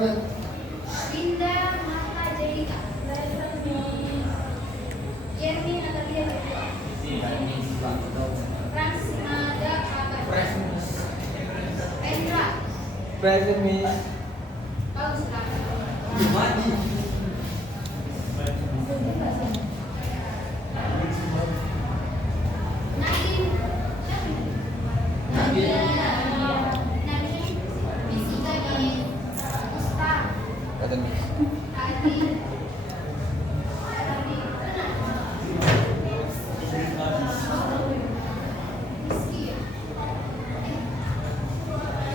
Dinda Mata Jadika. Jeremy Natalia Jadika. Ransnada Abad. Endra. Present Miss. Bagus lah. Nadine. Nadine. Fisika di Ustaz. Present Miss. Adi.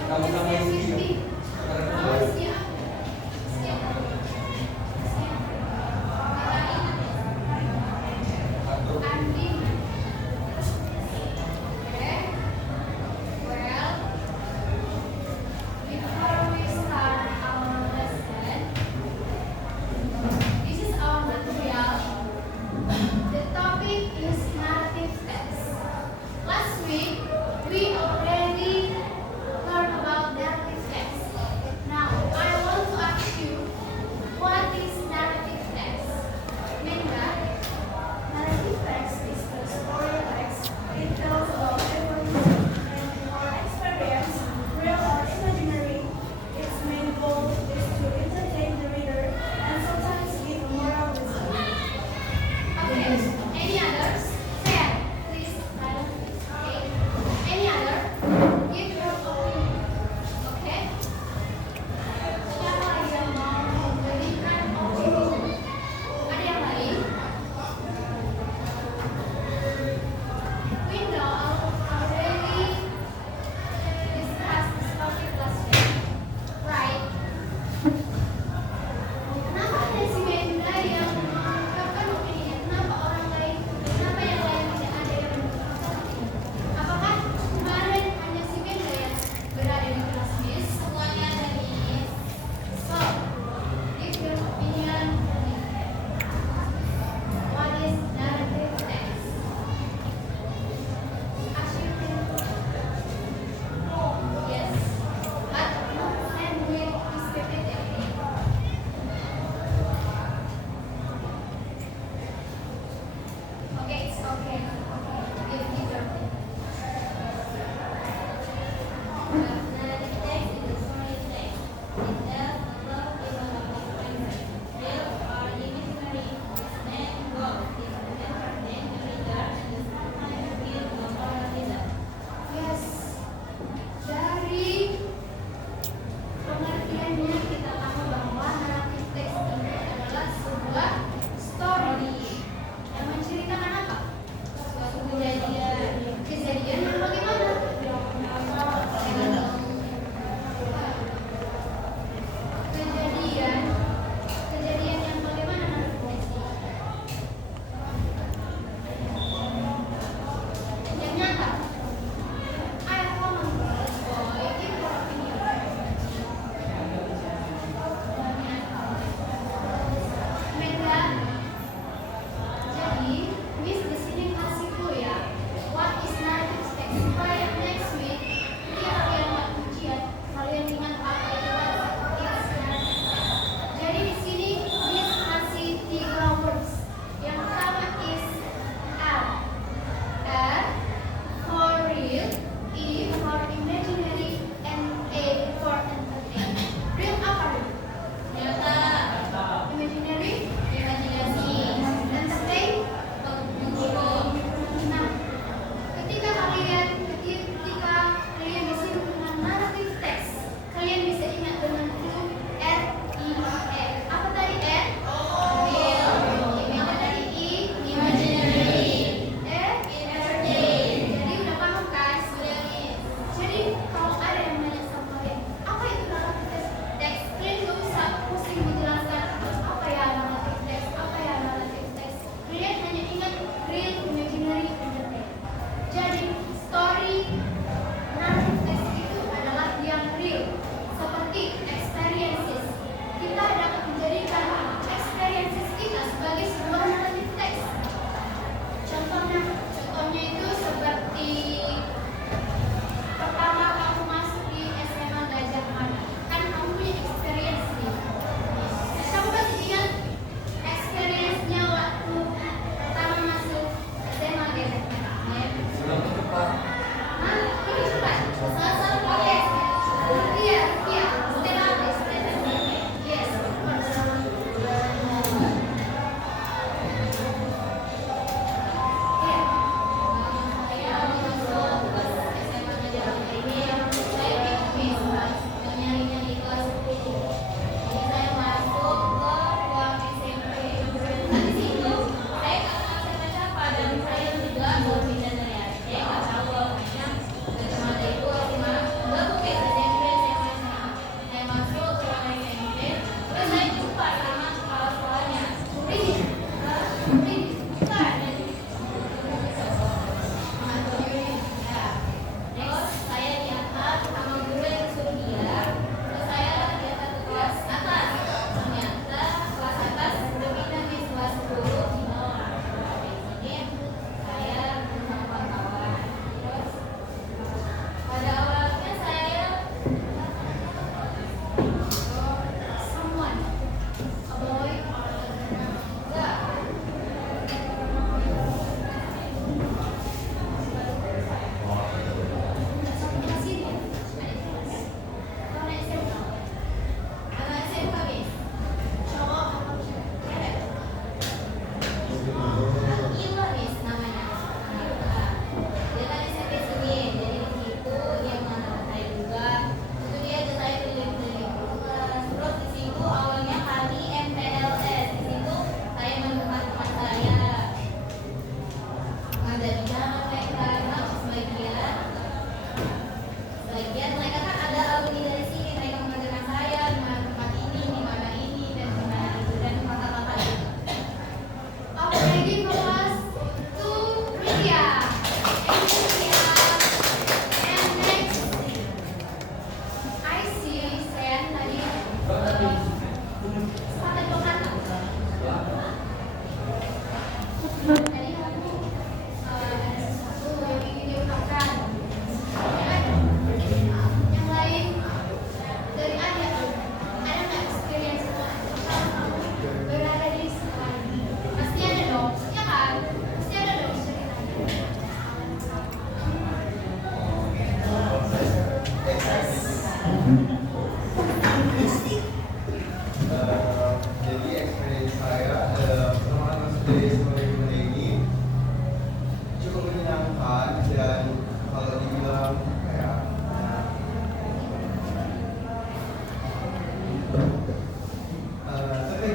Sama-sama isi.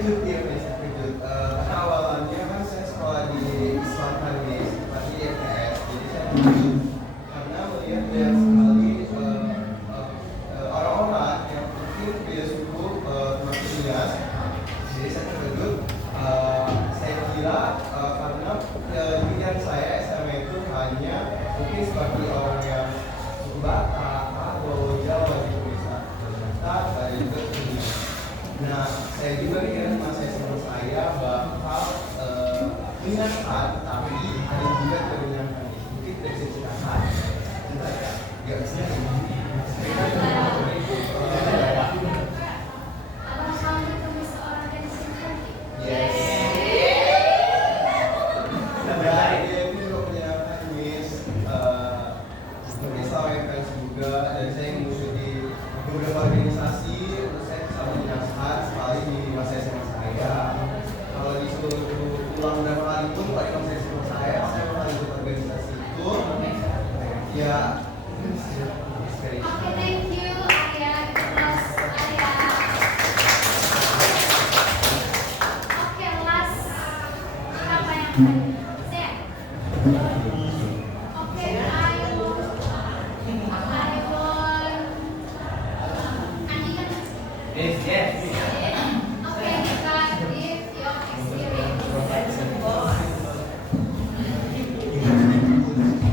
terkejut ya, Miss, terkejut. Karena awalnya kan saya sekolah di Islam kan, Miss, pasti ITS. Jadi saya terkejut karena melihat banyak sekali orang-orang yang mungkin beda suku termasuk Nias. Jadi saya terkejut. Saya kira karena pikiran saya SMA itu hanya mungkin seperti orang yang suku Batak atau Jawa gitu bisa. Ternyata ada juga Nias. Nah, saya juga kira masa SMA saya bakal menyenangkan, tapi ada juga menyenangkan. Mungkin dari sisi kasar, nggak bisa. Abang mau ketemu seorang gadis yang cantik. Yes. Dan dia itu juga menyenangkan, Miss. Mungkin sama fans juga, dan saya mengikuti beberapa organisasi. Menurut saya bisa menyenangkan sekali di masa SMA saya. Kalau disuruh ulang berapa kali pun pada masa SMA saya bakal ikut organisasi itu. Ya, sekali. Oke, thank you Arya, kelas Arya. Oke, last siapa yang tadi? Saya. Oke, Andi kan? Yes. Oke, kita give your experience.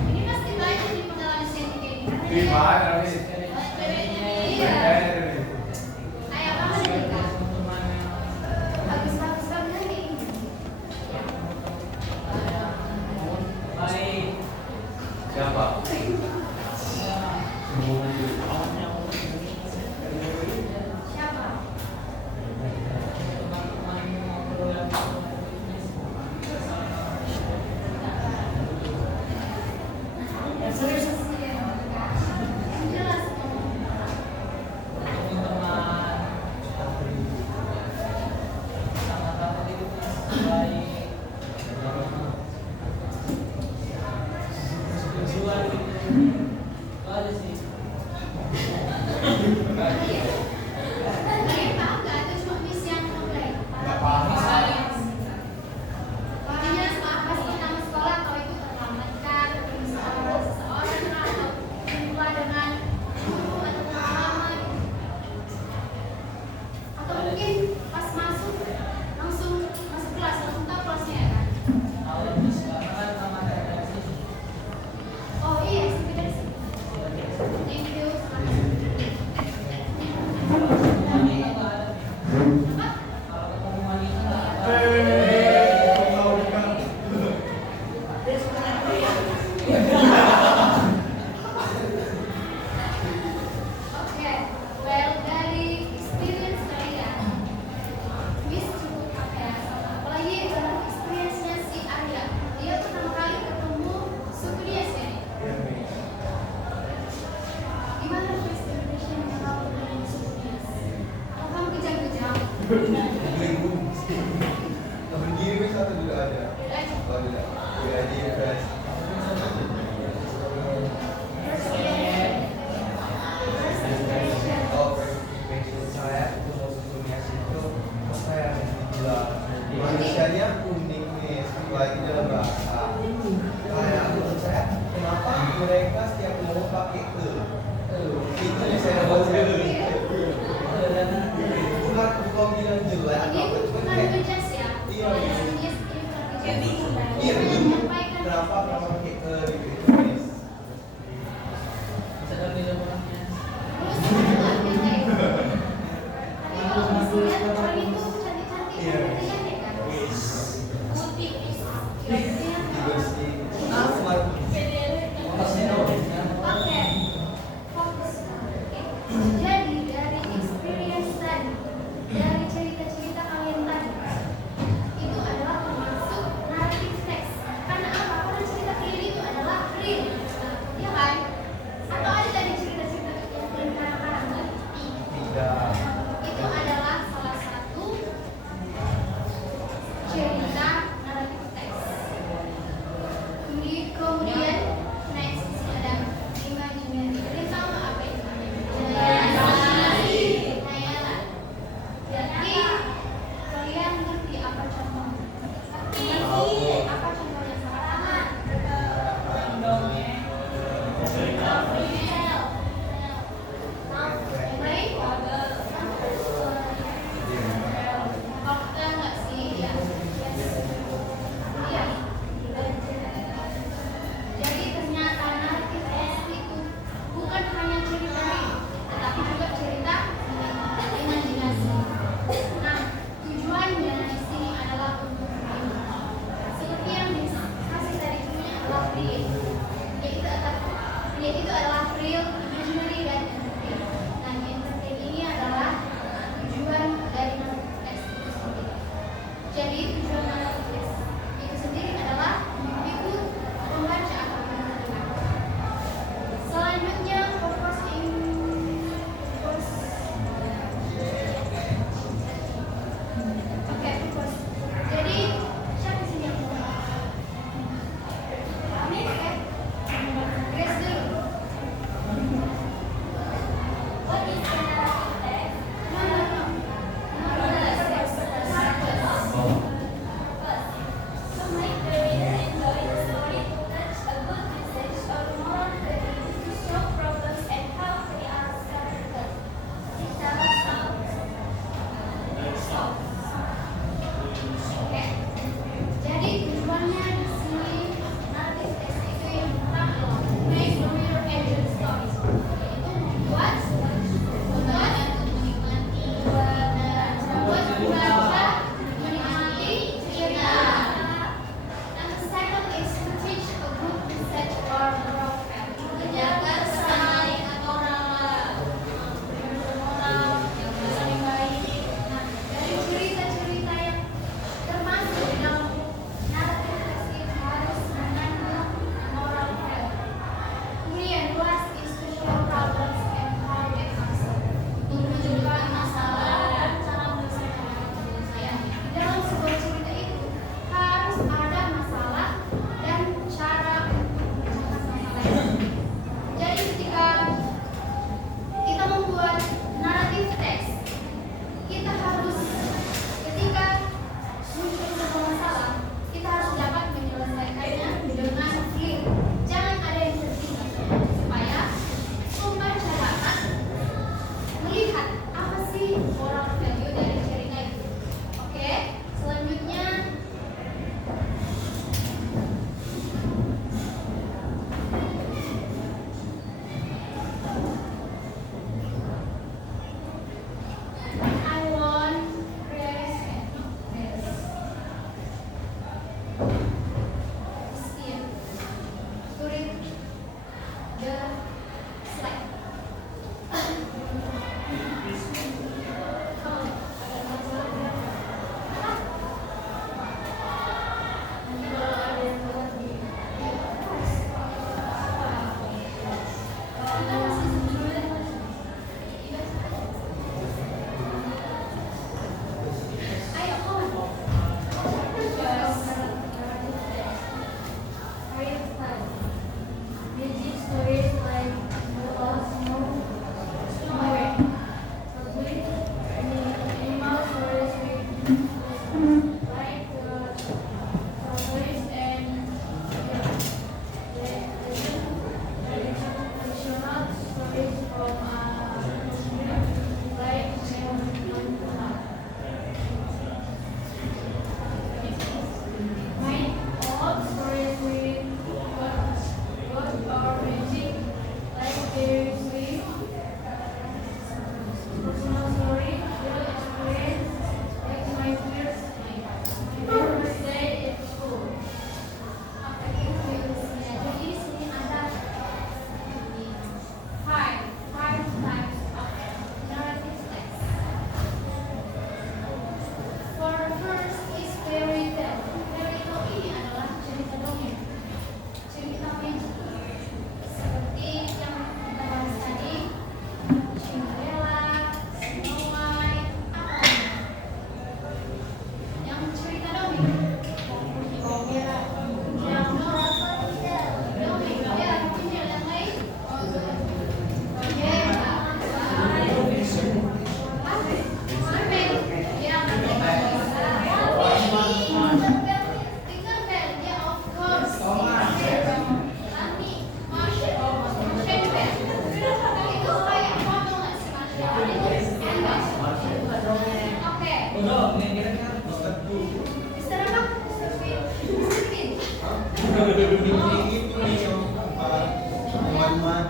Ini pasti banyak nih pengalaman saya kayak gini. Iya. Ayo apa nih Kak? Bagus banget nih. Siapa? Siapa? Yang jelas dong. Kalian paham nggak? Itu cuma miss yang mulai. Nggak paham. Makanya maaf pasti nama sekolah kalau itu terlambatkan, seseorang atau jumpa dengan guru atau pengalaman, atau mungkin pas masuk langsung masuk kelas langsung tahu kelasnya ya kan? Oh iya, sekedar sih. Thank you. Oke, well dari experience kalian, Miss cukup apa ya? Apalagi experience-nya si Arya, dia pertama kali ketemu suku dia sih. Gimana first impression yang kamu dengan suku dia? Apa kamu kejang-kejang? Berdiri Miss atau juga ada? Beda aja. Oh, tidak. Beda aja ya, guys. First impression. Oh, passion saya itu musuh Nias itu apa ya dibilang manusianya unik nih, apalagi dalam bahasa. Kayak menurut saya, kenapa mereka setiap ngomong pakai itu yang saya baca. Bukan bilang jelek Ini apa bukan kayak ngejudge ya. Iya. Kalau dari dia sendiri bukan ngejudge. iya, Dia menyampaikan. kenapa pakai itu Miss? Terus nggak beda ya. Tapi kalau misalnya orang itu cantik-cantik, Iya. cantik kan? Putih, kira-kira Juga sih. Apa? Oke, fokus. Oke. Jadi dari experience tadi, dari cerita-cerita kalian tadi, itu adalah termasuk narrative text. Karena apa? Karena cerita kalian itu adalah real, ya kan? Atau ada tadi cerita-cerita yang kalian karang-karang tadi? Tidak. Itu adalah salah satu cerita naratif teks. Jadi tujuan narratif itu sendiri adalah ibu membaca atau mendengar. Selanjutnya purpose in purpose. Oke, purpose. Jadi siapa sini yang mau? Kami oke. Grace dulu. What is the narrative text? No, no, no. Purpose. To make the reader enjoy the story, to touch a good message or moral value, to show problems and how they are solved. Kita Oke. Jadi tujuannya di sini narrative text itu yang pertama make the reader enjoy the story. Itu membuat membaca menikmati cerita. And the second is to teach a good message or moral value. Menjaga pesan moral yang paling baik. Nah, dari cerita-cerita yang termasuk di dalam narrative text itu harus mengandung moral value. Kemudian last is to show problems and how they are solved. Menunjukkan masalah dan cara menyelesaikannya. Di dalam sebuah cerita itu harus ada masalah dan cara untuk memecahkan masalah itu. Jadi ketika kita membuat narrative text, kita harus ketika muncul sebuah masalah, kita harus dapat menyelesaikannya dengan clear. Jangan ada yang tertinggal supaya pembaca dapat melihat apa sih moral value dari cerita itu. Oke, selanjutnya I want Grace Christian to read the slide. Ayo, kawan. Music stories like The Lost Nowhere. Animal stories like the stories and traditional stories from like Mine old stories with what or music like very sweet personal story real experience like my first day at school. Oke, kita lihat di sini. Jadi di sini ada five types of narrative text. For the first is fairy tale. Fairy tale ini adalah cerita dongeng. Cerita magic. Seperti yang kita bahas tadi, Cinderella, Snow White, apa yang cerita dongeng. Yang dongeng, ya, punya yang lain. Itu nih yang teman-teman.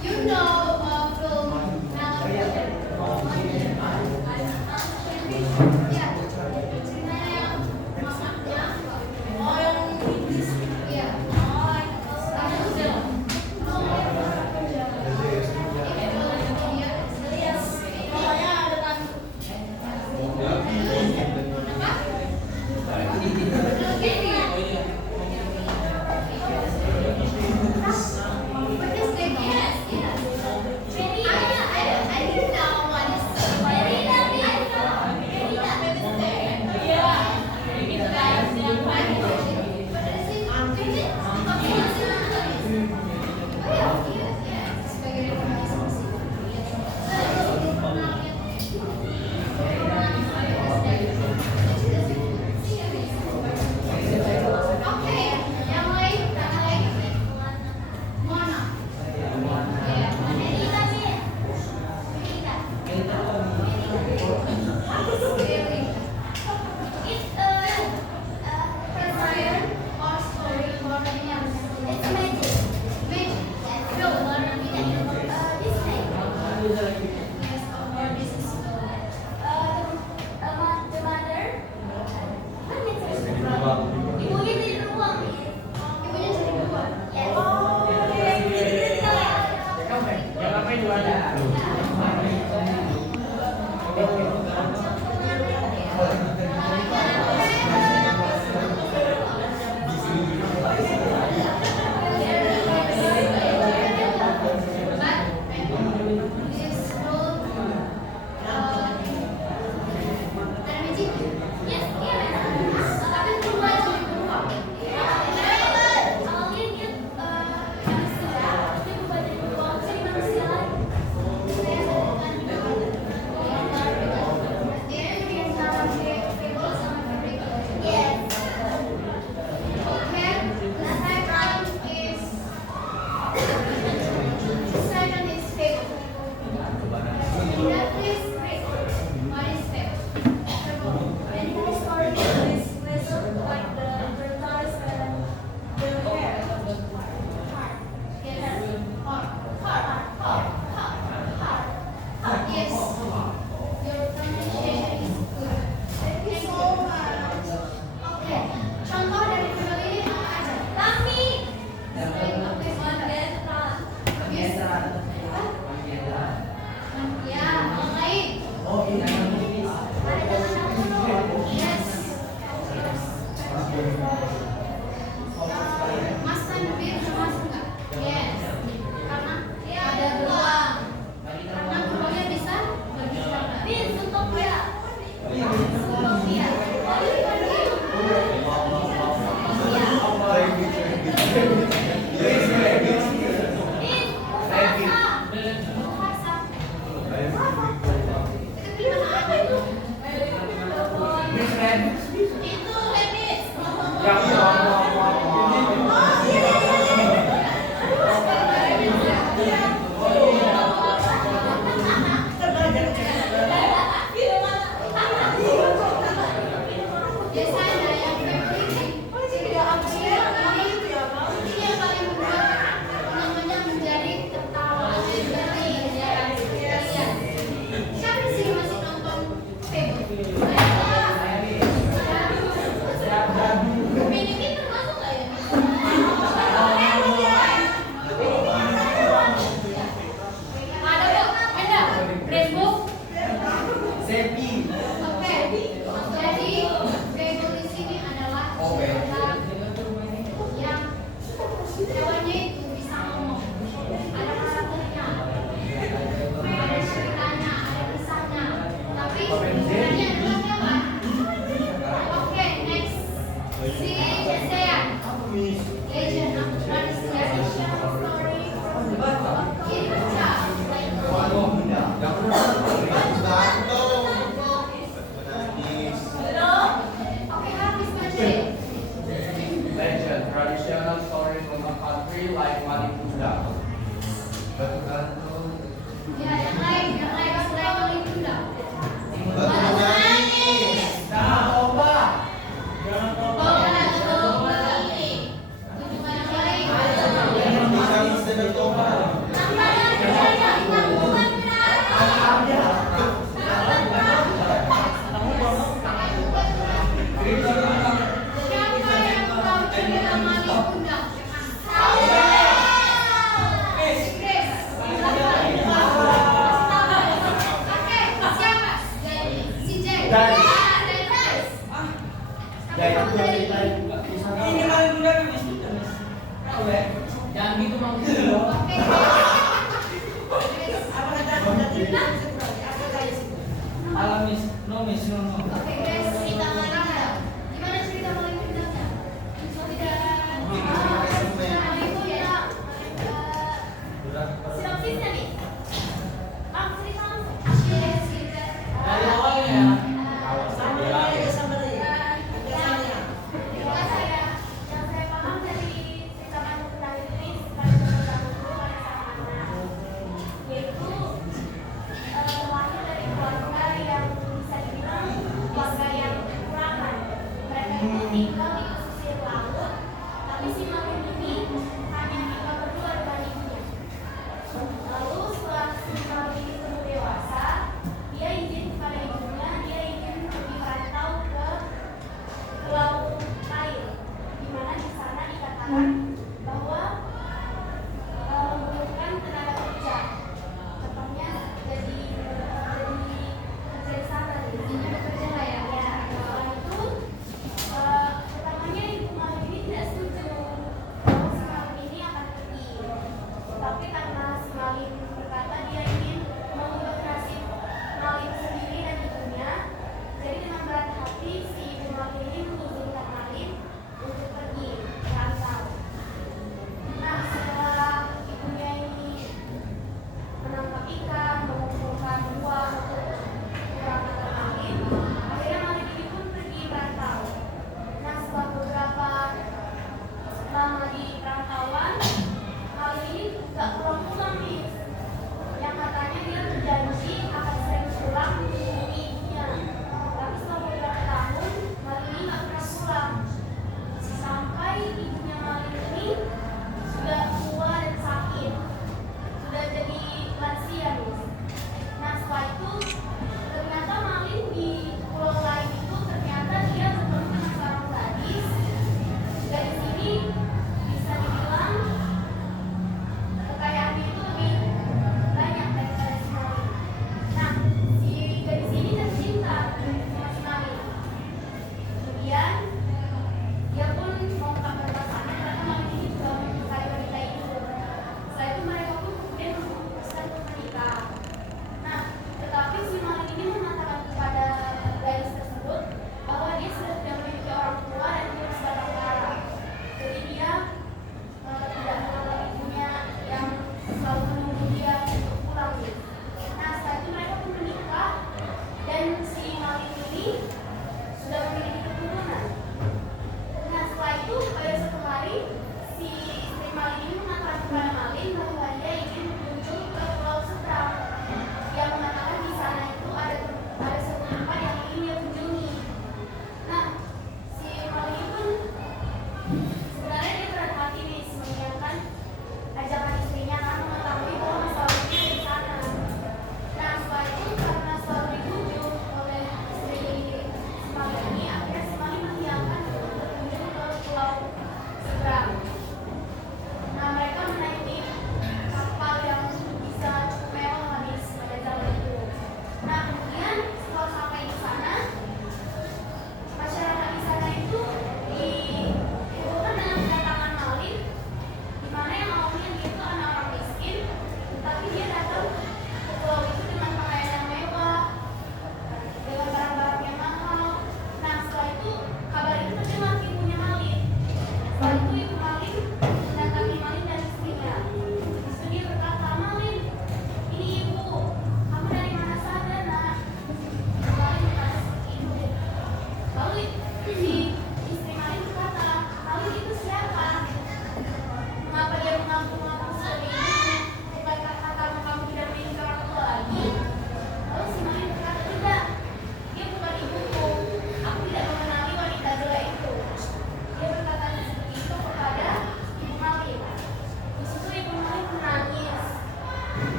You know film Itu pilihan Konsisten nih. Cerita langsung. Yes, juga. Dari awalnya ya. Kalau Sama saya ya, sama deh. Yang Biasanya. yang saya paham dari cerita Pandu tadi ini sebagai tentang dulu mana yaitu lahir dari keluarga yang bisa dibilang keluarga yang kekurangan. Mereka itu tinggal di pesisir laut, tapi si Marin ini hanya tinggal berdua dengan ibunya. Lalu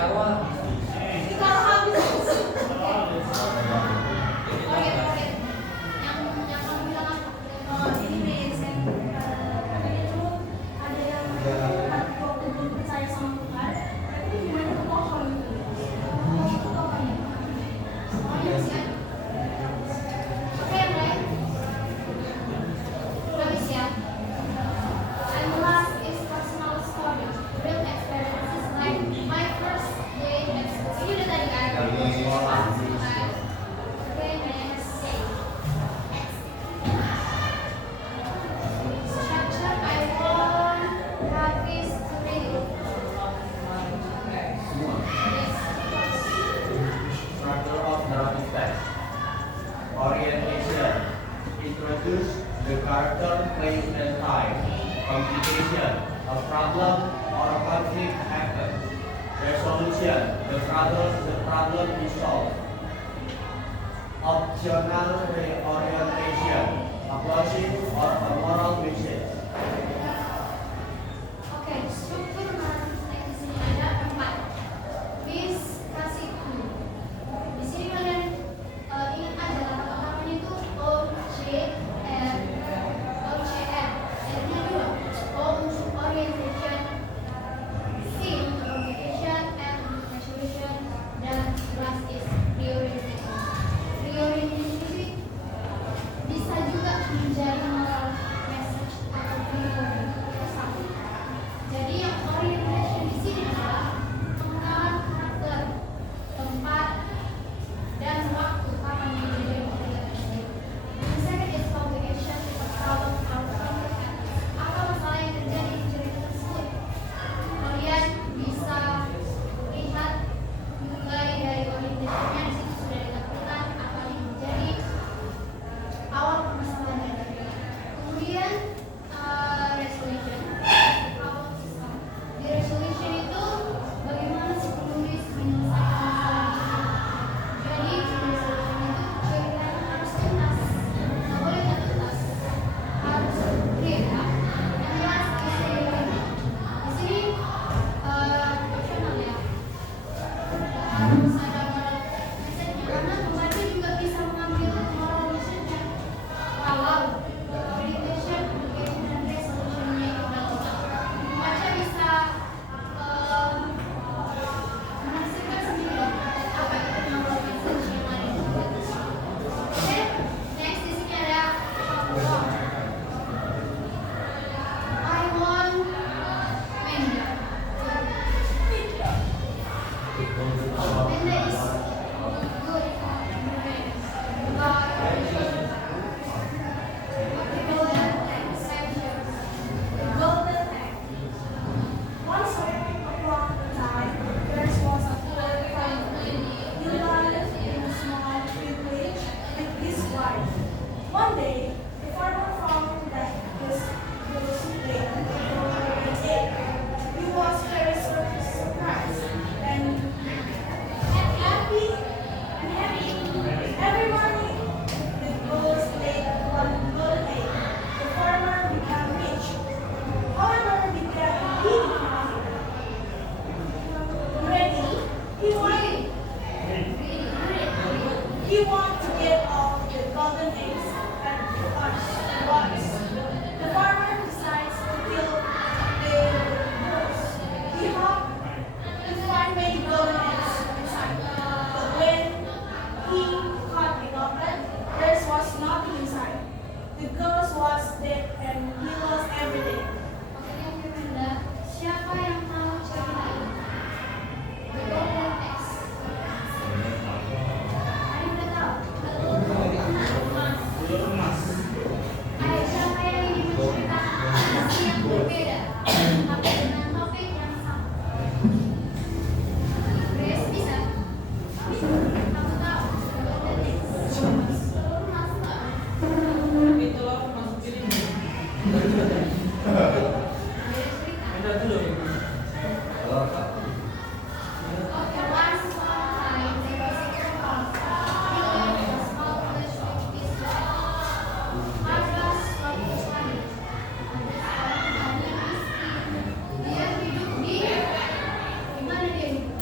Kalau habis. Oke. Yang kamu bilang apa? Oh, ini Miss, yang katanya tuh ada yang waktu belum percaya sama Tuhan, tapi gimana tuh pohon gitu. Itu pohonnya. Semuanya siap. Oke, yang lain. Habis ya. And last is personal story, real experiences like my first day at school. Ini udah tadi kan? Okay, next. Chapter I want Hafiz to read. Yes. Structure of narrative text. Orientation. Introduce the character, place, and time. Complication. A problem or conflict happen. Resolution. The problem is solved. Optional reorientation. Approaching or a moral message. Oke, struktur narratif teks di sini ada 4. Bis kasih clue. Di sini kalian ingat aja kata utamanya itu OCR. R-nya 2. O untuk orientation, C untuk communication, and resolution, dan last is reorientation. Reorientation ini bisa juga menjadi moral message atau teori pesan. Jadi yang orientation di sini adalah pengenalan karakter, tempat, dan waktu kapan menjadi orientation. The second is complication, a problem or conflict. Apa masalah yang terjadi di cerita tersebut? Kalian bisa lihat mulai dari orientationnya di situ sudah ditampilkan apa yang menjadi awal permasalahannya. Kemudian resolution. Di resolution itu bagaimana si penulis menyelesaikan masalah itu. Jadi di resolution itu ceritanya harus tuntas, nggak boleh nggak tuntas, harus clear ya. Yang last is reorientation. Di sini optional ya. Harus ada moral message-nya karena pembaca juga bisa mengambil moral message-nya kalau orientation, communication, dan resolution-nya itu dapat. Pembaca bisa menafsirkan sendiri apa itu moral message yang ada di cerita. Oke, next di sini ada want. I want Menda. Menda is good. Golden egg. Once upon a time, there was a poor family. He lived in a small village with his wife. One day, the farmer found that his goose laid an egg. He was very surprised and happy. Every morning, the goose laid one golden egg. The farmer became rich. However, he became ready. He wanted to get all the golden eggs at once. The farmer decides to kill the goose. He hoped to find many golden eggs inside. But when he cut it open, there was nothing inside. The goose was dead and he lost everything. Oke, thank you Menda. Siapa yang mau cerita ini? The Golden Eggs. Ada yang udah tahu? Ayo, siapa yang ingin menceritakan versi yang berbeda tapi dengan topik yang sama? Grace bisa? Kamu tahu? The Golden Eggs. Mas tahu? Itu aku masukin ini. Beda cerita. Beda dulu. Okay, once upon a time, there was a girl. He lived in a small village with his wife. Harvest from his money. Dia hidup di mana dia hidup?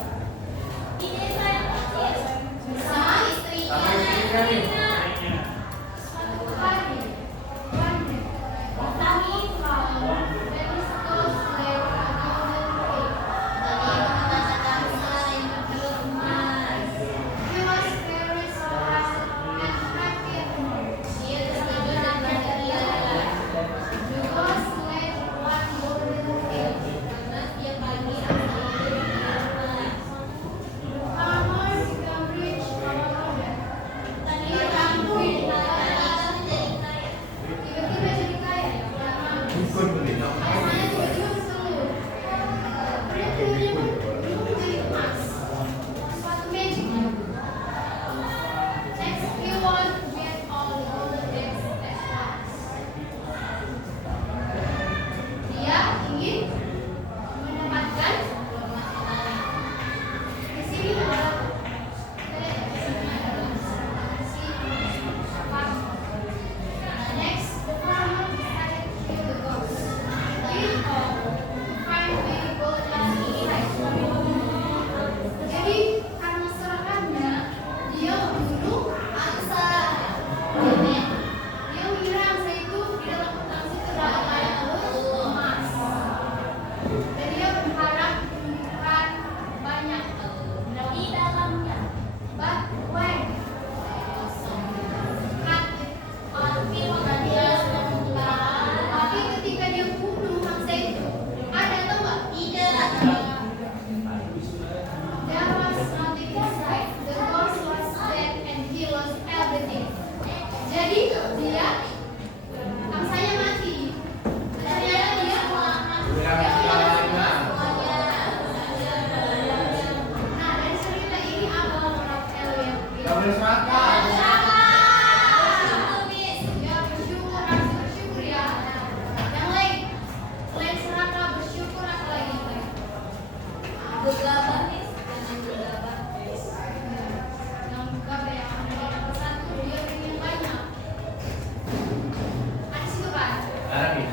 berserakah. Ya bersyukur, harus bersyukur ya. Yang lain, selain serakah bersyukur apa lagi yang lain? Gegabah, Miss. Jangan gegabah. Yang gegabah yang ada di nomor 1 dia pengen banyak. Ada situ kan? Lari.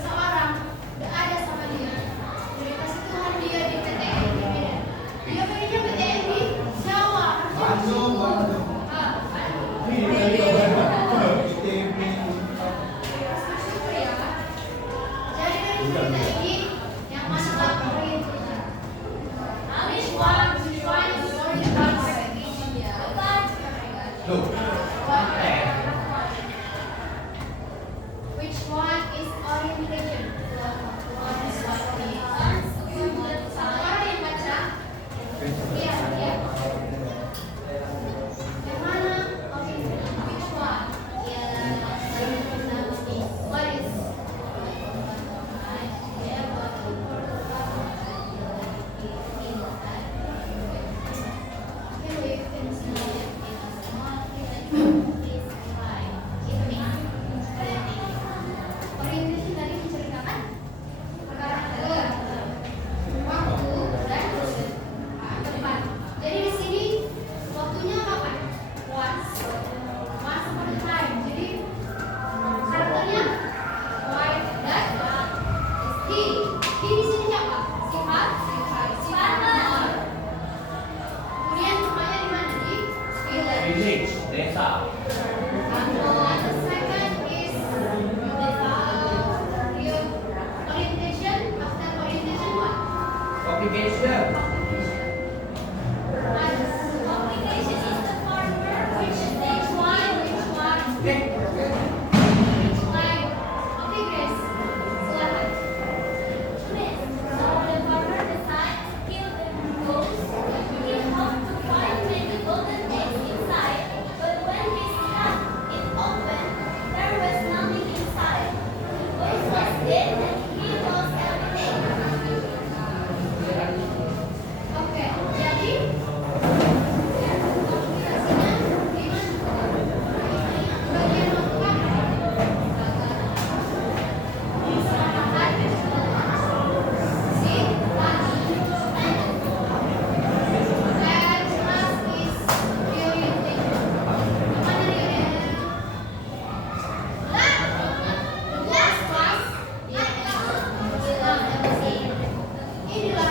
Seorang gak ada sama dia. Dari kasih Tuhan dia di PTN di Medan. Dia pengennya PTN di Jawa. Bandung. ITB. Bersyukur ya. Jadi dari cerita ini yang mana lah perintilan? Which one is more important? Loh. Which one is orientation? Orang yang baca? Iya, iya. Yang mana? Oke, which one? What is? Can we orientation tadi menceritakan karakter, waktu, dan tempat. Jadi di sini waktunya kapan? Once upon a time. Jadi karakternya wife dan he. He di sini siapa? Sifat. Partner. Kemudian tempatnya di mana? Di village. Village, desa. The second is orientation. After orientation, what? Occupation. Occupation is the partner. Which one? Okay. Which line? Okay, Grace. Silakan. Miss, so the farmer decides to kill the ghost. He hoped to find many golden eggs inside, but when he snapped it open, there was nothing inside. The ghost was dead and he lost everything. Oke, jadi aplikasinya gimana? Bagian lengkap. Diselamatkan. Si lagi. And last is reorientation. Mana dia? The last class. Inilah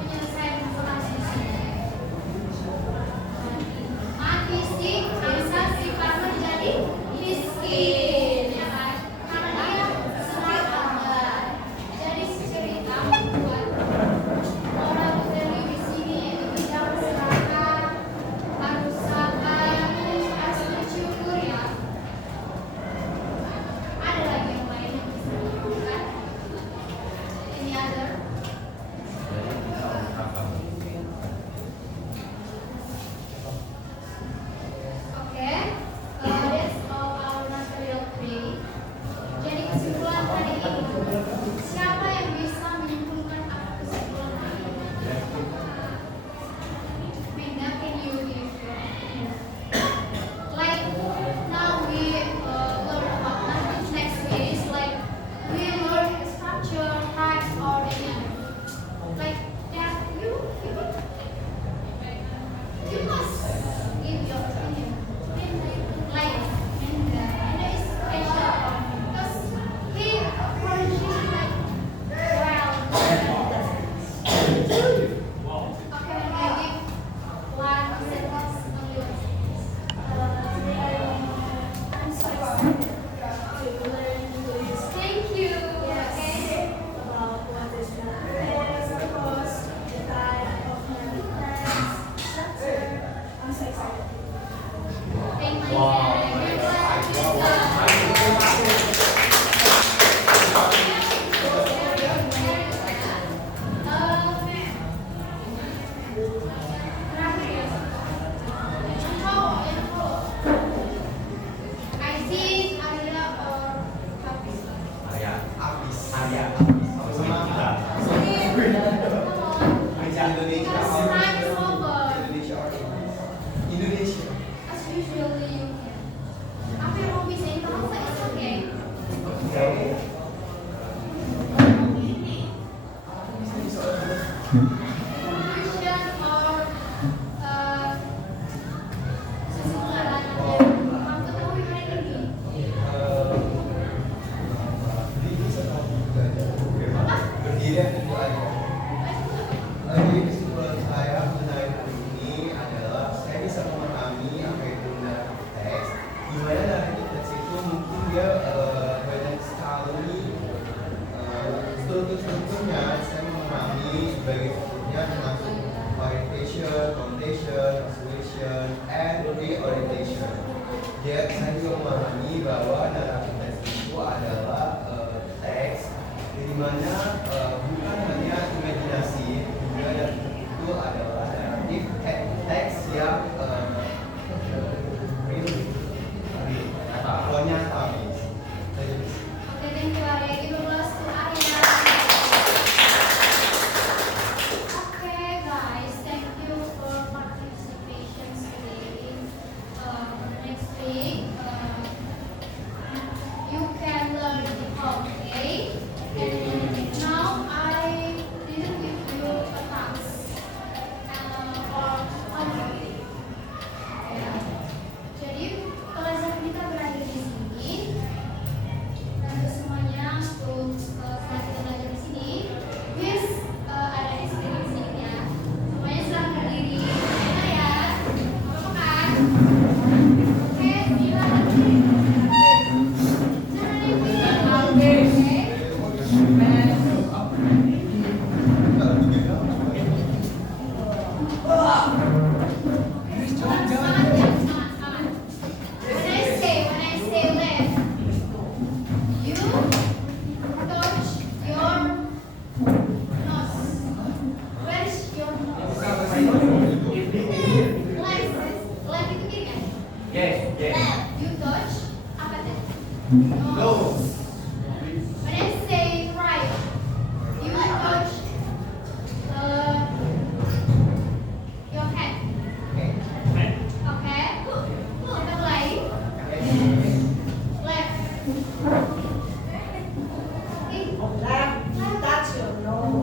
penyelesaian masalah sisi. Mati si bisa si partner jadi miskin, ya kan? Karena dia serakah. Jadi cerita buat orang dari di sini yaitu jangan serakah, harus sabar, harus bersyukur ya. Ada lagi yang lain yang bisa dilakukan? Any other? Oke, that's all our material today. Jadi kesimpulan hari ini, siapa yang bisa menyimpulkan apa kesimpulan hari ini? Menda, can you give your opinion? Like now we learn about language. Next week is like we learn structure, types, or any other. Like that, you must give your opinion. Like Menda is special because he approaches like well. Okay, Menda, give one sentence on yours. I'm so excited to learn English. Thank you. Okay. About what is the purpose, the type of plants, structure. I'm so excited. Thank you. Wow. Indonesia. Time is over. Indonesia or Inggris. conclusion or kesimpulan kamu tahu gimana ini? Berdiri sama berdiri itu aja. Jadi kesimpulan saya mengenai hari ini adalah saya bisa memahami apa itu narrative text. Gimana narrative text itu mungkin dia banyak sekali strukturnya saya memahami sebagai strukturnya termasuk orientation, connotation, persuasion, and reorientation. Jadi saya juga memahami bahwa narrative text itu adalah teks di mana bukan hanya imajinasi, juga yang itu adalah narrative teks yang real, nyata. Okay, thank you Arya. Give applause to Arya. Okay guys, thank you for participation today. Next week, you can learn the whole day. And now I didn't give you a task or homework. Ya. Jadi pelajaran kita berakhir di sini. Dan untuk semuanya untuk setelah kita belajar di sini, please ada experience sedikit ya. Semuanya silahkan berdiri. Enak ya? Apa kan? Oke, silakan berdiri. Jangan dipilih. Oke. Semangat. When I say left, you touch your nose. Where is your nose? Left itu kiri kan? Yes, yes. Left, you touch apa tadi? Nose. When I say right, you touch your head. Okay? Kita mulai. Left. Left, touch your nose.